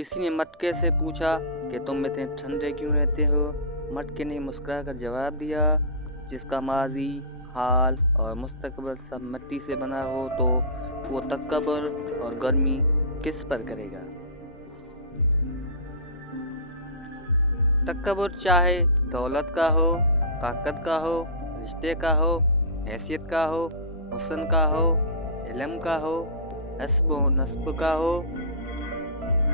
کسی نے مٹکے سے پوچھا کہ تم اتنے ٹھنڈے کیوں رہتے ہو؟ مٹکے نے مسکرا کر جواب دیا، جس کا ماضی، حال اور مستقبل سب مٹی سے بنا ہو تو وہ تکبر اور گرمی کس پر کرے گا؟ تکبر چاہے دولت کا ہو، طاقت کا ہو، رشتے کا ہو، حیثیت کا ہو، حسن کا ہو، علم کا ہو، حسب و نسب کا ہو،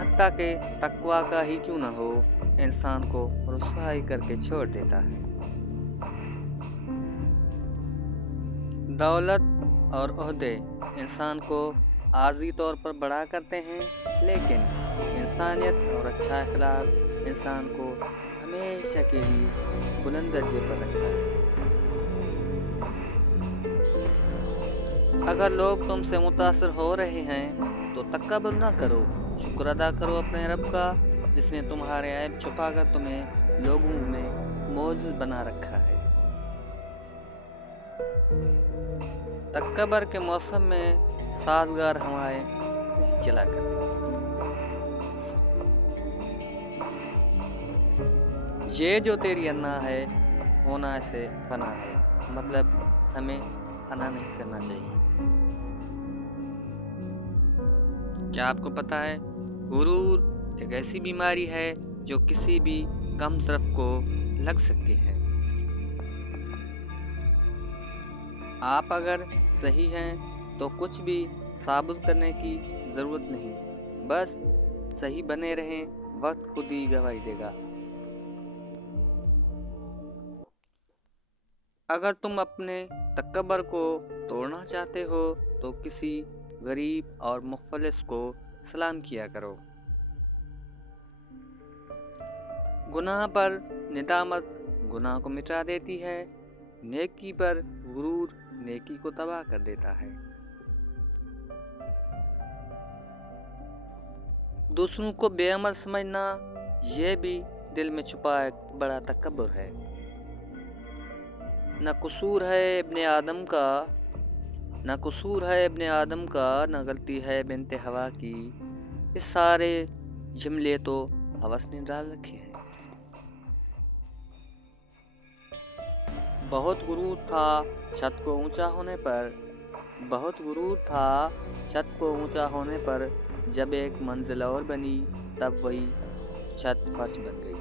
حتیٰ کہ تقویٰ کا ہی کیوں نہ ہو، انسان کو رسوائی کر کے چھوڑ دیتا ہے۔ دولت اور عہدے انسان کو عارضی طور پر بڑا کرتے ہیں، لیکن انسانیت اور اچھا اخلاق انسان کو ہمیشہ کے لیے بلند درجے پر رکھتا ہے۔ اگر لوگ تم سے متاثر ہو رہے ہیں تو تکبر نہ کرو، شکر ادا کرو اپنے رب کا، جس نے تمہارے عیب چھپا کر تمہیں لوگوں میں معزز بنا رکھا ہے۔ تکبر کے موسم میں سازگار ہوائیں نہیں چلا کرتی۔ یہ جو تیری انا ہے، ہونا سے فنا ہے، مطلب ہمیں انا نہیں کرنا چاہیے۔ کیا آپ کو پتہ ہے غرور ایک ایسی بیماری ہے جو کسی بھی کم طرف کو لگ سکتی ہے۔ آپ اگر صحیح ہیں تو کچھ بھی ثابت کرنے کی ضرورت نہیں، بس صحیح بنے رہیں، وقت خود ہی گواہی دے گا۔ اگر تم اپنے تکبر کو توڑنا چاہتے ہو تو کسی غریب اور مفلس کو سلام کیا کرو۔ گناہ پر ندامت گناہ کو مٹا دیتی ہے، نیکی پر غرور نیکی کو تباہ کر دیتا ہے۔ دوسروں کو بے عمل سمجھنا یہ بھی دل میں چھپا ایک بڑا تکبر ہے۔ نہ قصور ہے ابن آدم کا، نہ قصور ہے ابن آدم کا، نہ غلطی ہے بنت ہوا کی، یہ سارے جملے تو ہوس نے ڈال رکھے ہیں۔ بہت غرور تھا چھت کو اونچا ہونے پر، بہت غرور تھا چھت کو اونچا ہونے پر، جب ایک منزل اور بنی تب وہی چھت فرش بن گئی۔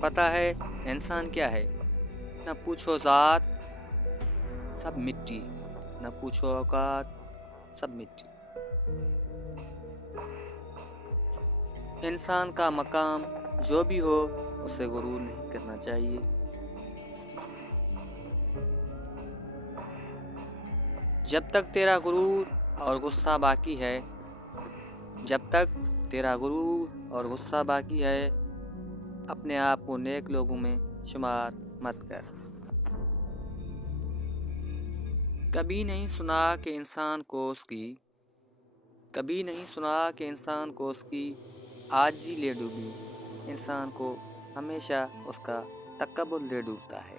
پتہ ہے انسان کیا ہے؟ نہ پوچھو ذات، سب مٹی، نہ پوچھو اوقات، سب مٹی۔ انسان کا مقام جو بھی ہو اسے غرور نہیں کرنا چاہیے۔ جب تک تیرا غرور اور غصہ باقی ہے، جب تک تیرا غرور اور غصہ باقی ہے، اپنے آپ کو نیک لوگوں میں شمار مت کر۔ کبھی نہیں سنا کہ انسان کو اس کی عاجزی لے ڈوبی، انسان کو ہمیشہ اس کا تکبر لے ڈوبتا ہے۔